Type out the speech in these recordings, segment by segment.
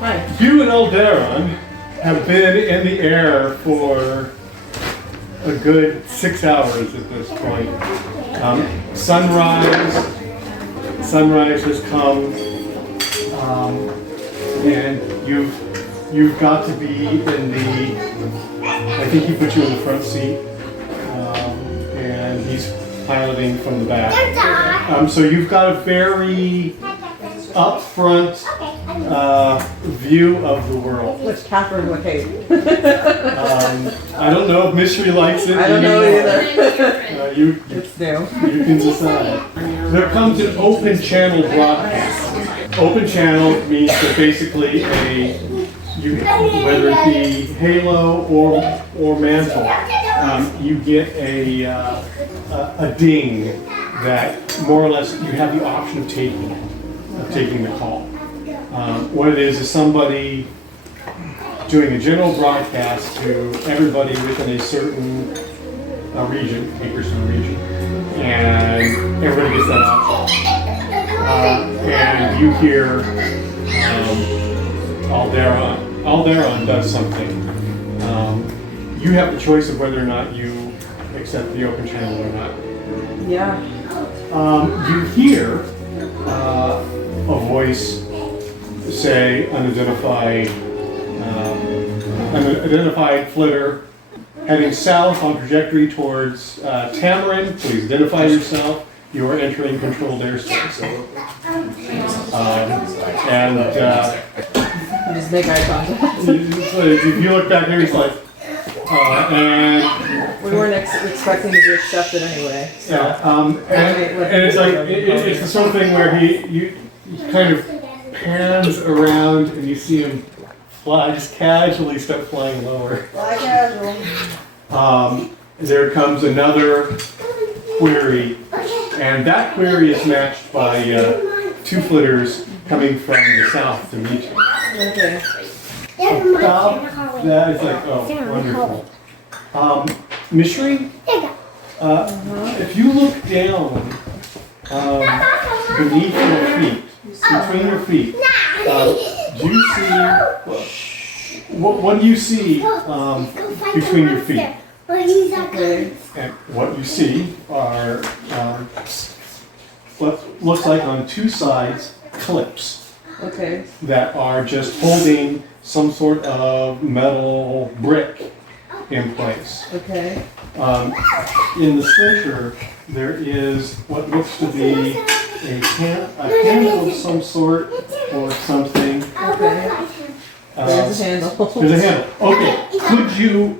Hi. You and Alderon have been in the air for a good 6 hours at this point. Sunrise has come, and you've got to be in the. I think he put you in the front seat, and he's piloting from the back. So you've got a very upfront view of the world. Which Catherine would hate. I don't know if Mishri likes it. I don't know either. It's new. You can decide. There comes an open channel broadcast. Open channel means that basically whether it be Halo or Mantle, you get a ding that more or less you have the option of taking the call. What it is somebody doing a general broadcast to everybody within a certain region, acre-zone region, and everybody gets that option. And you hear Alderon does something. You have the choice of whether or not you accept the open channel or not. Yeah. You hear a voice say unidentified flitter heading south on trajectory towards Tamorin. Please identify yourself. You are entering controlled airspace. Just make eye contact. If you look back there, he's like, and we weren't expecting to be accepted anyway. So. And it's like it's the sort of thing where he kind of pans around and you see him fly, just casually start flying lower. Fly casual. There comes another query, and that query is matched by two flitters coming from the south to meet you. Okay. About that is like, oh, wonderful. Mishri, if you look down beneath your feet, between your feet, do you see, what do you see between your feet? Okay. And what you see are what looks like on two sides clips. Okay. That are just holding some sort of metal brick in place. Okay. In the center, there is what looks to be a handle of some sort or something. Okay. There's a handle. There's a handle. Okay. Could you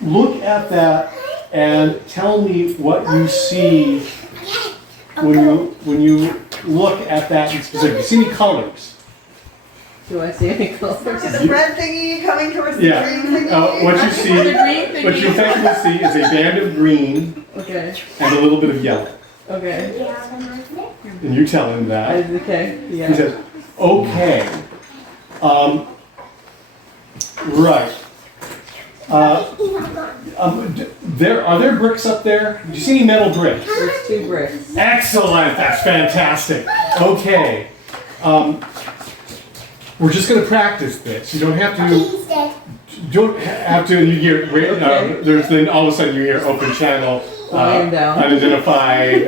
look at that and tell me what you see when you look at that in specific? Do you see any colors? Do I see any colors? Is the red thingy coming towards the green thingy? What you effectively see is a band of green okay. and a little bit of yellow. Okay. And you tell him that. Okay. Yeah. He says, okay. Right. Are there bricks up there? Do you see any metal bricks? There's 2 bricks. Excellent. That's fantastic. Okay. We're just going to practice this. You don't have to. And you hear. There's then all of a sudden you hear open channel. Unidentified.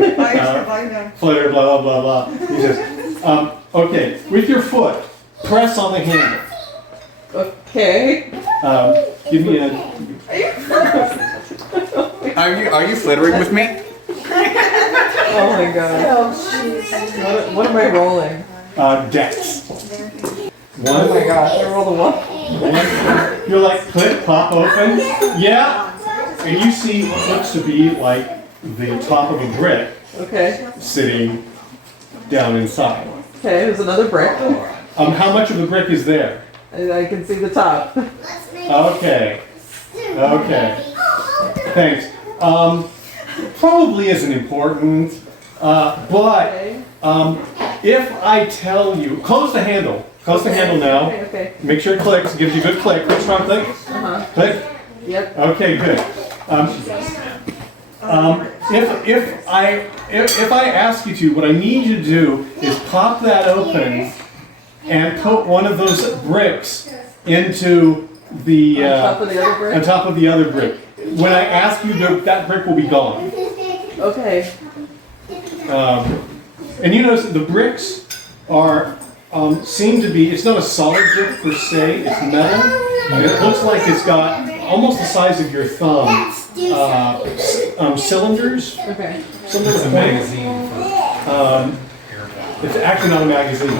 Flitter. Blah blah blah blah. He says, okay. With your foot, press on the handle. Okay. Give me a. Are you flittering with me? Oh my god. Oh, what am I rolling? Dex. Oh my god. I rolled a 1. You're like, click, pop open. Yeah. And you see what looks to be like the top of a brick. Okay. Sitting down inside. Okay, there's another brick. How much of the brick is there? I can see the top. Okay. Thanks. Probably isn't important, but if I tell you, close the handle. Close the handle now. Okay. Make sure it clicks. Gives you a good click. Quick, strong click. Click. Yep. Okay, good. If I ask you to, what I need you to do is pop that open and put one of those bricks into the On top of the other brick? on top of the other brick. When I ask you, that brick will be gone. Okay. And you notice that the bricks are seem to be. It's not a solid brick per se. It's metal, and it looks like it's got almost the size of your thumb. Cylinders. Okay. Something It's a like magazine for It's actually not a magazine.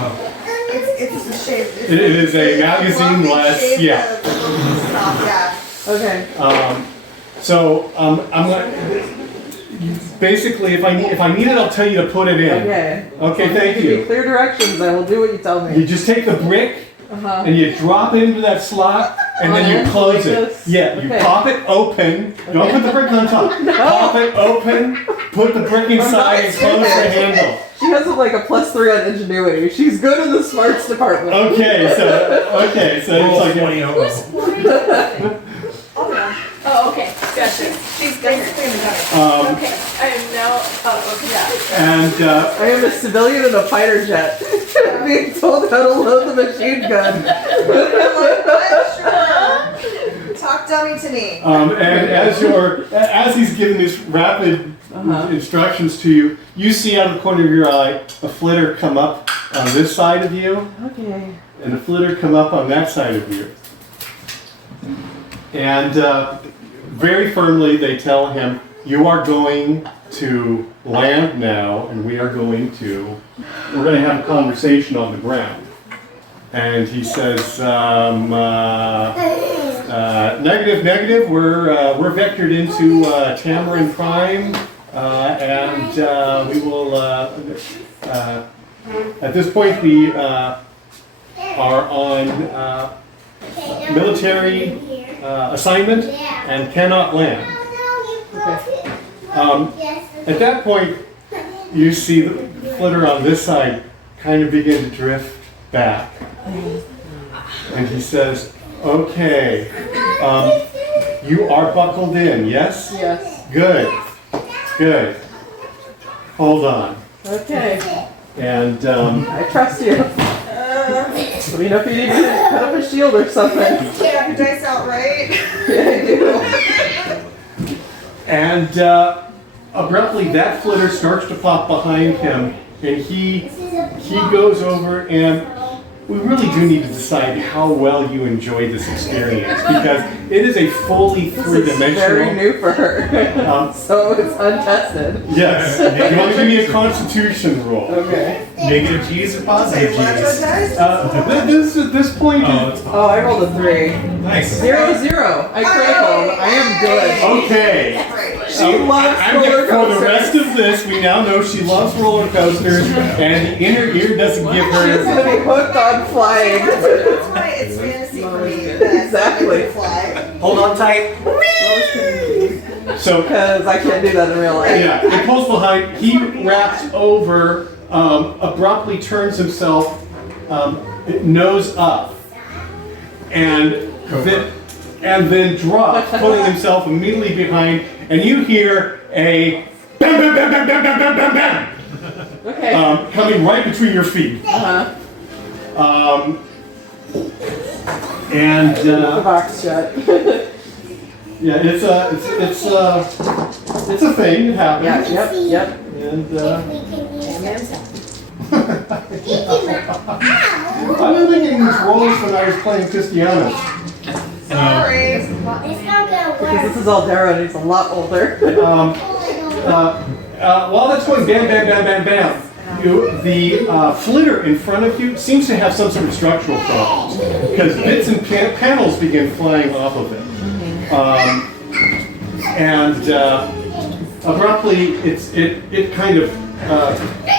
It's the shape. It is a magazine less. Yeah. Yeah. Okay. So I'm going. Basically, if I need it, I'll tell you to put it in. Okay. Okay. Thank Give me you. clear directions. I will do what you tell me. You just take the brick and you drop it into that slot, and then you close like it. this? Yeah. You Okay. pop it open. Don't put the brick on top. Pop it open. Put the brick inside and close the handle. She has like a +3 on ingenuity. She's good in the smarts department. Okay. So it's like. 20 over. Oh, okay, gotcha. She's basically in the gutter. Okay, I am now, oh, okay, yeah. And I am a civilian in a fighter jet, being told how to load the machine gun. I'm like, what? Sure. Talk dummy to me. and as he's giving these rapid instructions to you, you see out of the corner of your eye a flitter come up on this side of you, Okay. and a flitter come up on that side of you. And very firmly they tell him, you are going to land now, and we're going to have a conversation on the ground. And he says, negative, we're vectored into Tamorin Prime, and we will, at this point we are on military assignment and cannot land. Okay. At that point, you see the flitter on this side kind of begin to drift back. And he says, okay, you are buckled in, yes? Yes. Good. Hold on. Okay. And I trust you. Let me know if you need me to put up a shield or something. Yeah, your dice out, right? Yeah, I do. And abruptly, that flitter starts to pop behind him, and he goes over, and we really do need to decide how well you enjoyed this experience, because it is a fully This is very three-dimensional. new for her. So it's untested. Yes. You want to give me a Constitution roll? Okay. Negative G's or positive What G's? dice? At this point, Oh, I rolled a 3. Nice. 0-0. I critical. I am good. okay. Right. She loves roller For the coasters. rest of this, we now know she loves roller coasters, and the inner ear doesn't give She's her. gonna be hooked on flying. That's why it's fantasy for me. That Exactly. I can fly. Hold on tight. So Because I can't do that in real life. yeah, it pulls behind. He wraps over, abruptly turns himself nose up, and then drops, pulling himself immediately behind. And you hear a bam, bam, bam, bam, bam, bam, bam, bam, bam, Okay. coming right between your feet. Uh-huh. And The box shut. yeah, it's a thing. It happens. Yep. And I've been thinking these roles when I was playing Cristiano. Sorry. Because this is Alderon and he's a lot older. While that's going bam, bam, bam, bam, bam, the flitter in front of you seems to have some sort of structural problems, because bits and panels begin flying off of it. Abruptly, it kind of,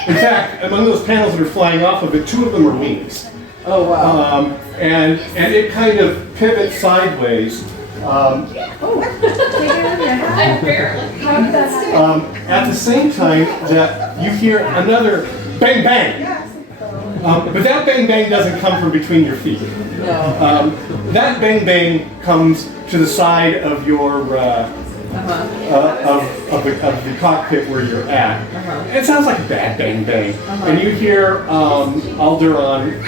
in fact, among those panels that are flying off of it, 2 of them are wings. Oh wow. And it kind of pivots sideways. At the same time that you hear another bang bang. But that bang bang doesn't come from between your feet. No. That bang bang comes to the side of your of the cockpit where you're at. It sounds like a bad bang bang. And you hear Alderon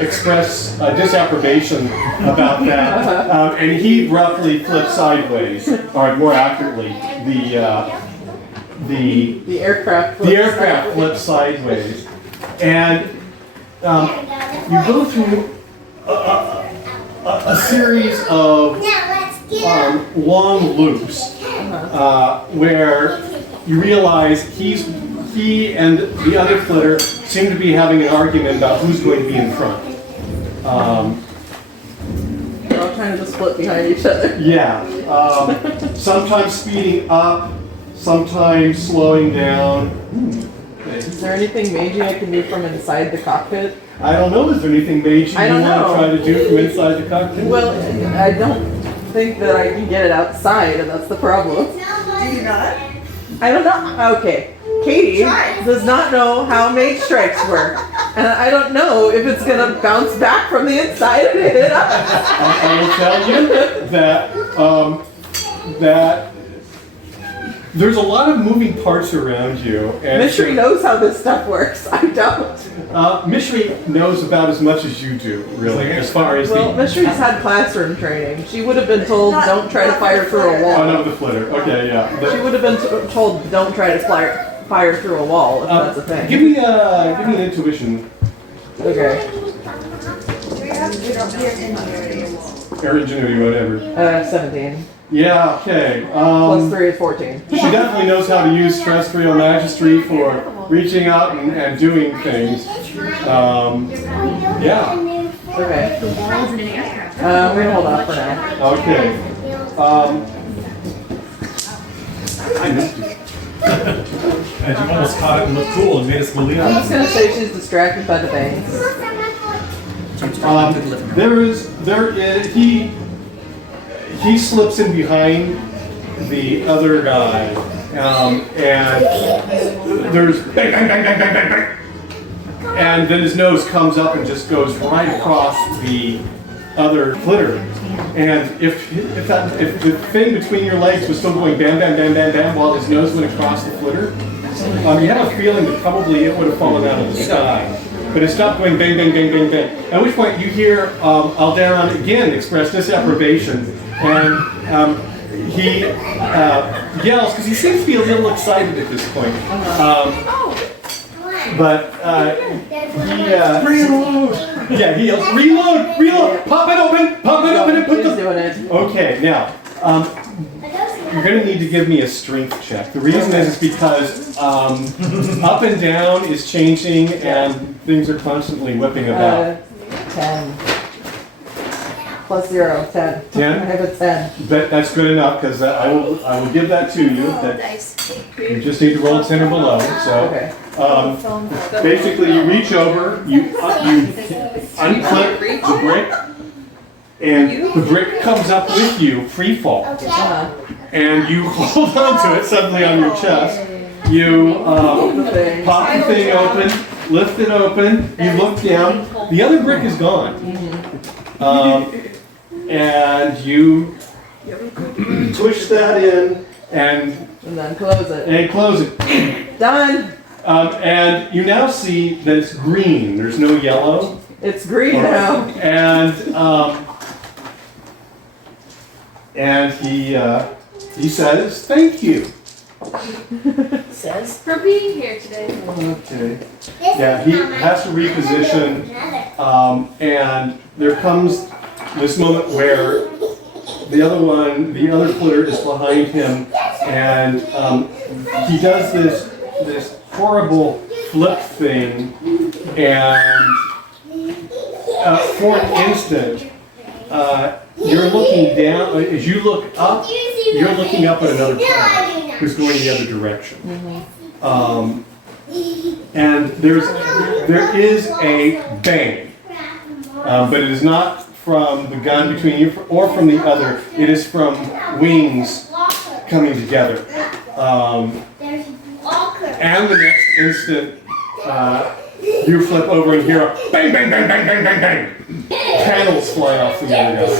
express disapprobation about that. And he abruptly flips sideways, or more accurately, The aircraft. the aircraft flips sideways. And you go through a series of long loops where you realize he and the other flitter seem to be having an argument about who's going to be in front. They're all trying to split behind each other. Yeah, sometimes speeding up, sometimes slowing down. Is there anything magey I can do from inside the cockpit? I don't know. Is there anything major I you don't want to know. try to do from inside the cockpit? Well, I don't think that I can get it outside, and that's the problem. Do you not? I don't know. Okay. Katie does not know how mage strikes work. And I don't know if it's gonna bounce back from the inside and hit us. I will tell you that there's a lot of moving parts around you. And Mishri knows how this stuff works. I don't. Mishri knows about as much as you do, really, as far as Well, the... Mishri's had classroom training. She would have been told, don't try to fire through a Oh, wall. no, the flitter. Okay, yeah. She would have been told, don't try to fire through a wall, if that's a thing. Give me an intuition, Okay. We have ingenuity. or ingenuity, whatever. 17. Yeah, okay. Plus 3 is 14. She definitely knows how to use terrestrial magistry for reaching out and doing things. Yeah. Okay. We're gonna hold off for now. Okay. I missed you. And you almost caught it and looked cool and made us believe I'm it. just gonna say she's distracted by the bangs. He slips in behind the other guy, and there's bang, bang, bang, bang, bang, bang, bang. And then his nose comes up and just goes right across the other flitter. And if the thing between your legs was still going bam, bam, bam, bam, bam, while his nose went across the flitter, you have a feeling that probably it would have fallen out of the sky. But it stopped going bang, bang, bang, bang, bang. At which point you hear Alderon again express disapprobation, and he yells, because he seems to be a little excited at this point. But Reload! yeah, he yells, reload, reload, pop it open, and put He's the... doing it. Okay, now, you're going to need to give me a strength check. The reason is because up and down is changing and things are constantly whipping about. 10. Plus 0, 10. 10? I have a 10. That's good enough, because I will give that to you. That you just need to roll 10 or below. So Okay. basically, you reach over, you unclip the brick, and the brick comes up with you, free fall, and you hold onto it suddenly on your chest. You pop the thing open, lift it open, you look down, the other brick is gone. And you push that in and then close it. close it. Done! And you now see that it's green. There's no yellow. It's green now. And he says, "Thank you." Says for being here today. Okay. Yeah, he has to reposition, and there comes this moment where the other flitter is behind him, and he does this horrible flip thing, and for an instant, you're looking down. As you look up, you're looking up at another planet who's going the other direction. And there is a bang, but it is not from the gun between you or from the other. It is from wings coming together. And the next instant, you flip over and hear a bang, bang, bang, bang, bang, bang, bang. Panels fly off from the other guy.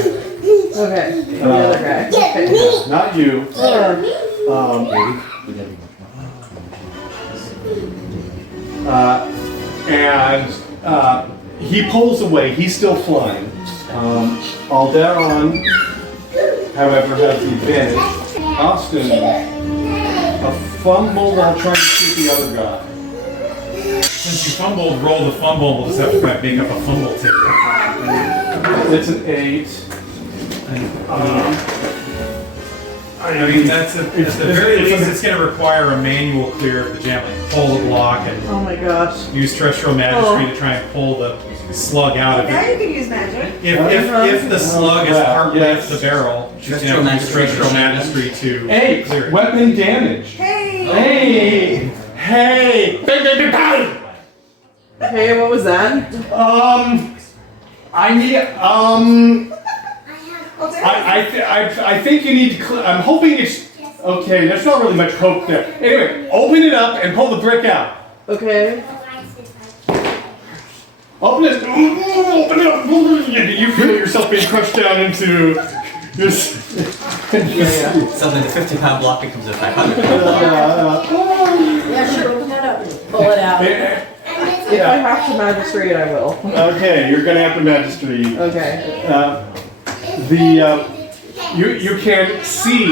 Okay. The other guy. Okay. Not you. And he pulls away. He's still flying. Alderon, however, has the advantage. Austin, a fumble while trying to shoot the other guy. Since you fumbled, roll the fumble. We'll just have to make up a fumble ticket. It's an 8. I mean, that's at the very least, it's going to require a manual clear of the jam, like pull the block and Oh my gosh. use terrestrial magistry to try and pull the slug out of Now it. you can use magic. If the slug is partly yes. the barrel, you can use terrestrial magistry to 8. clear it. Weapon damage. Hey! Hey! Okay, what was that? I need, I think you need to, I'm hoping it's, okay, there's not really much hope there. Anyway, open it up and pull the brick out. Okay. Open it up. You feel yourself being crushed down into this. Suddenly the 50-pound block becomes a 500. Yeah, sure, open that up. Pull it out. If I have to magistrate, I will. Okay, you're gonna have to magistrate. Okay. You can see,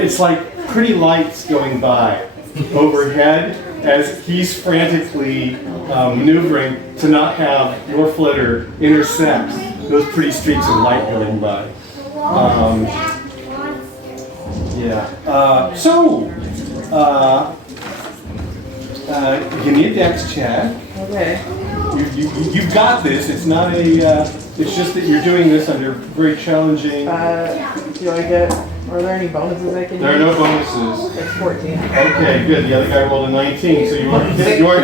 it's like pretty lights going by overhead as he's frantically maneuvering to not have your flitter intercept those pretty streaks of light going by. Give me a dex check. Okay. You've got this. It's not a. It's just that you're doing this under very challenging. Do I get? Are there any bonuses I can There are use? no bonuses. It's 14. Okay, good. The other guy rolled a 19, so you aren't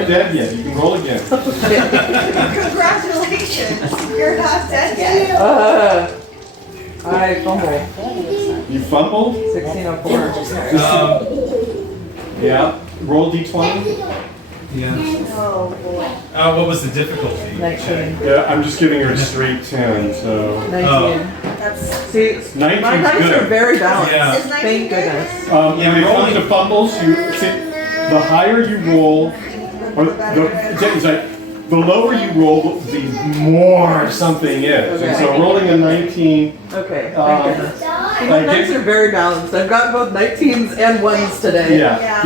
dead yet. You can roll again. Congratulations! You're not dead yet. I fumbled. You fumbled. 1604. Yeah. Roll d20. Yeah. Oh boy. What was the difficulty? 19. Yeah, I'm just giving her a straight 10. So. 19. That's. See, 19's my dice good. are very balanced. Yeah. Is 19 Thank good? goodness. When it comes to fumbles, you see, the higher you roll, or the lower you roll, the more something is. And so rolling a 19. Okay, thank goodness. See, my dice are very balanced. I've got both 19s and 1s today. Yeah.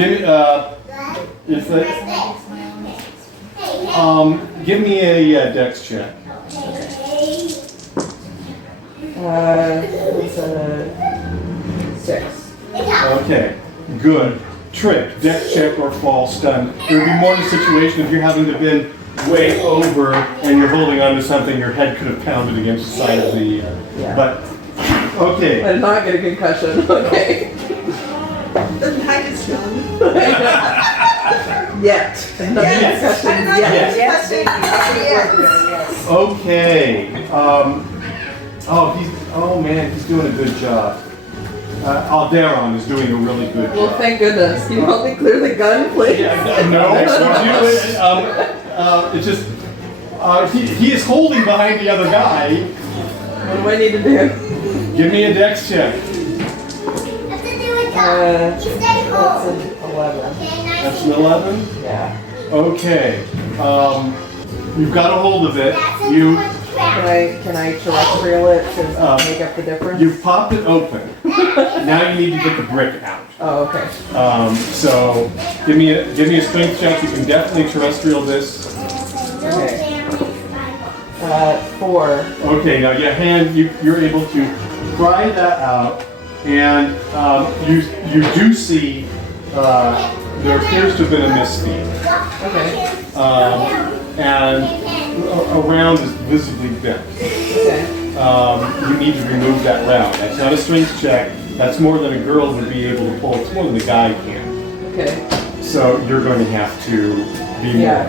Give me a dex check. It's a 6. Okay, good. Trip, dex check, or fall stun. There would be more in the situation if you're having to bend way over and you're holding onto something, your head could have pounded against the side of the. But okay. I did not get a concussion. Okay. The night is done. Yet. No Yes. concussion I'm not yet. Yes. Okay. Oh man, he's doing a good job. Alderon is doing a really good Well, job. thank goodness. Can you help me clear the gun, please? It's just he is holding behind the other guy. What do I need to do? Give me a dex check. That's an 11. That's an 11. Yeah. Okay. You've got a hold of it. Can I terrestrial it to make up the difference? You've popped it open. Now you need to get the brick out. Oh, okay. So give me a strength check. You can definitely terrestrial this. Okay. 4. Okay. Now your hand, you're able to pry that out, and you do see there appears to have been a misfeed. Okay. And around is visibly bent. Okay. You need to remove that round. That's not a strength check. That's more than a girl would be able to pull. It's more than a guy can. Okay. So you're going to have to be more. Yeah.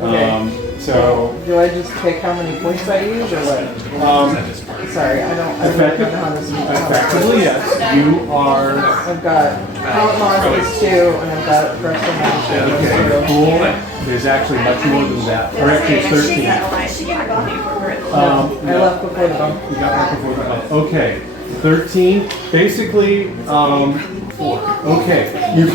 Okay. So Do I just pick how many points I use or what? Sorry, I don't know how this is. effectively, yes, you are. I've got Talent Monsters 2 and I've got Freshman Monsters 2. Cool. There's actually much more than that. Or actually 13. She got a coffee for her. I left before the bump. You got back before the bump. Okay. 13. Basically, okay. You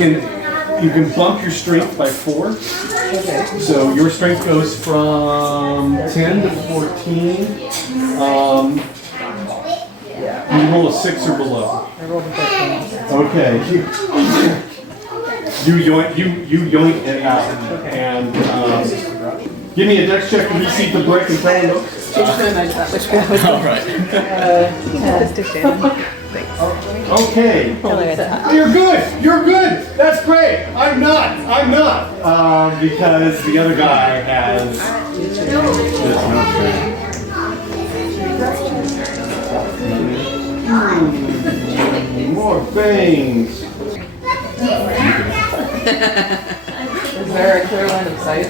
can bump your strength by 4. Okay. So your strength goes from 10 to 14. You roll a 6 or below. I rolled a 13. Okay. You yoink it out. And give me a dex check to receive the break and plan. Alright. Okay. You're good. You're good. That's great. I'm not. Because the other guy has. More bangs. Is there a clear line of sight?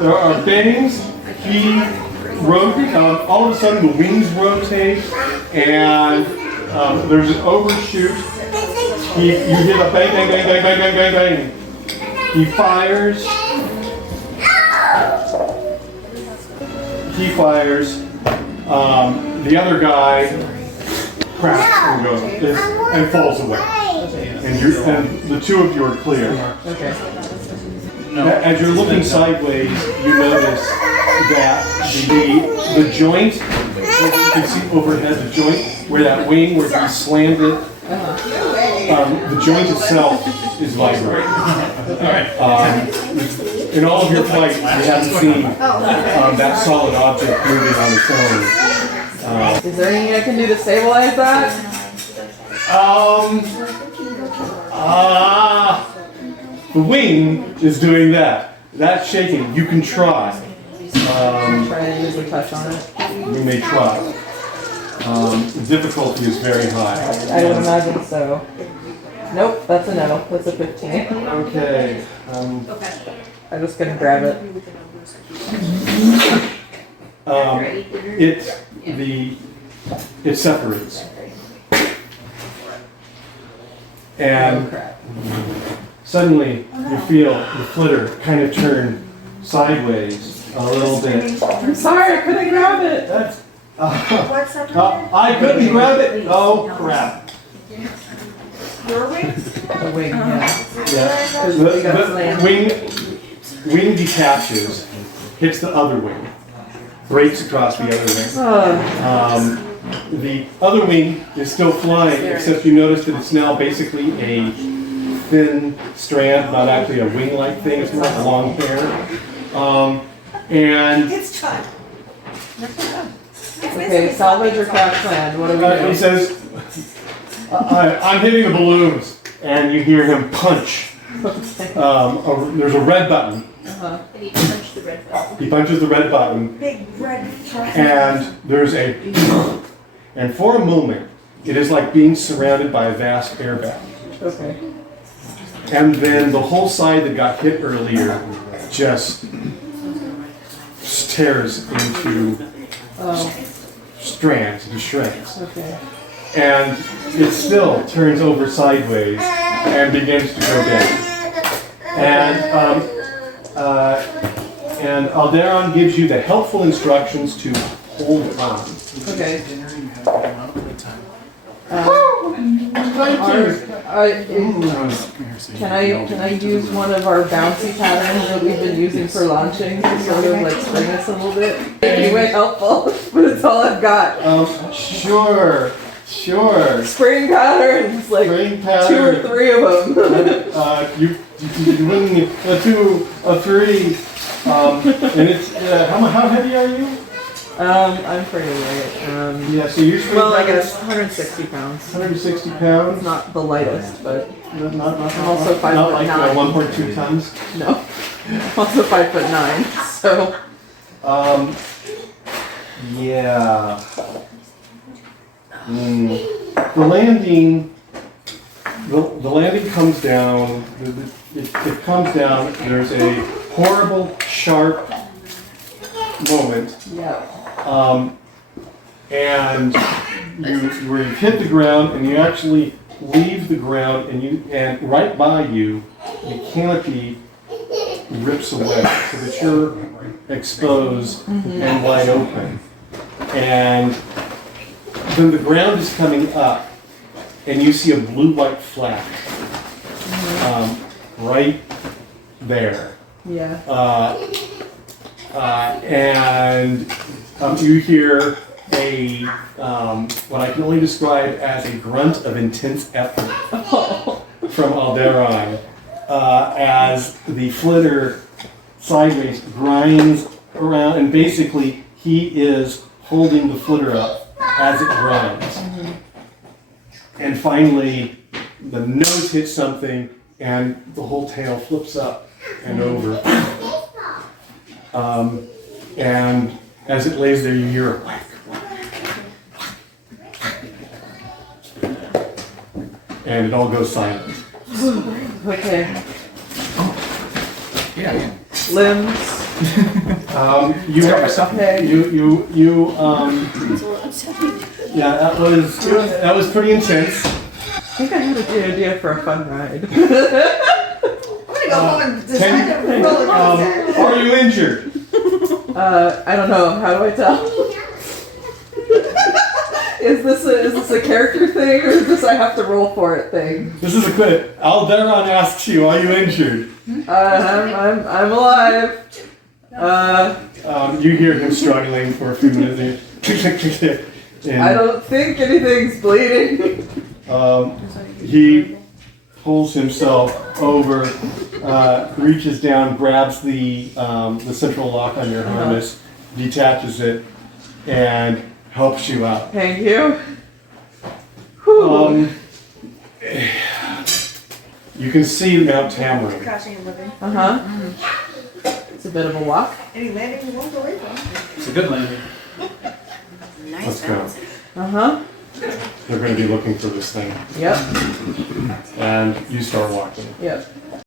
There are bangs. He rotates. All of a sudden, the wings rotate, and there's an overshoot. You hit a bang, bang, bang, bang, bang, bang, bang, bang. He fires. The other guy cracks and falls away. And the two of you are clear. Okay. As you're looking sideways, you notice that the joint, you can see overhead, the joint where that wing where he slammed it, the joint itself is vibrating. In all of your flight, you haven't seen that solid object moving on its own. Is there anything I can do to stabilize that? The wing is doing that. That's shaking. You can try. Try to use a touch on it. You may try. The difficulty is very high. I would imagine so. Nope, that's a no. That's a 15. Okay. I'm just gonna grab it. It separates. And suddenly you feel the flitter kind of turn sideways a little bit. I'm sorry, I couldn't grab it. That's, What's up? I couldn't grab it. Oh crap. Your wing? The wing, yeah. Yeah. The wing detaches, hits the other wing, breaks across the other wing. The other wing is still flying, except you notice that it's now basically a thin strand, not actually a wing-like thing. It's more like long hair. And It's done. Okay, salvage or crash land, what are we he doing? says, I'm hitting the balloons, and you hear him punch. There's a red button. He punched the red button. He punches the red button, Big red truck. and there's a, and for a moment, it is like being surrounded by a vast airbag. Okay. And then the whole side that got hit earlier just tears into strands, into shreds. Okay. And it still turns over sideways and begins to go down. And Alderon gives you the helpful instructions to hold on. Okay. Can I use one of our bouncy patterns that we've been using for launching to sort of like spring us a little bit? Anyway, helpful, but it's all I've got. Sure. Spring patterns, like Spring 2 or 3 of them. You bring a 2, a 3, and it's how heavy are you? I'm pretty light. Yeah, so you're spring Well, I patterns, guess 160 pounds. 160 pounds. Not the lightest, but Not I'm also 5'9". Not like 1.2 tons. no. I'm also 5'9", so. Yeah. The landing comes down. It comes down. There's a horrible, sharp moment. Yeah. And where you hit the ground, and you actually leave the ground, and right by you, the canopy rips away, so that you're exposed and wide open. And then the ground is coming up, and you see a blue-white flash right there. Yeah. And you hear a what I can only describe as a grunt of intense effort from Alderon as the flitter sideways grinds around, and basically he is holding the flitter up as it grinds. And finally, the nose hits something, and the whole tail flips up and over. And as it lays there, you hear a whack, and it all goes silent. Okay. Yeah. Limbs. You Got myself. yeah, that was pretty intense. I think I had a good idea for a fun ride. I'm gonna go home and decide to roller coaster. Are you injured? I don't know. How do I tell? Is this a character thing, or is this I have to roll for it thing? This is a quit. Alderon asks you, are you injured? I'm alive. You hear him struggling for a few minutes. And, I don't think anything's bleeding. he pulls himself over, reaches down, grabs the central lock on your harness, detaches it, and helps you out. Thank you. Whew. You can see Mount Tamorin. Crashing and living. It's a bit of a walk. Any landing you won't go away from. It's a good landing. Let's go. They're going to be looking for this thing. Yep. And you start walking. Yep.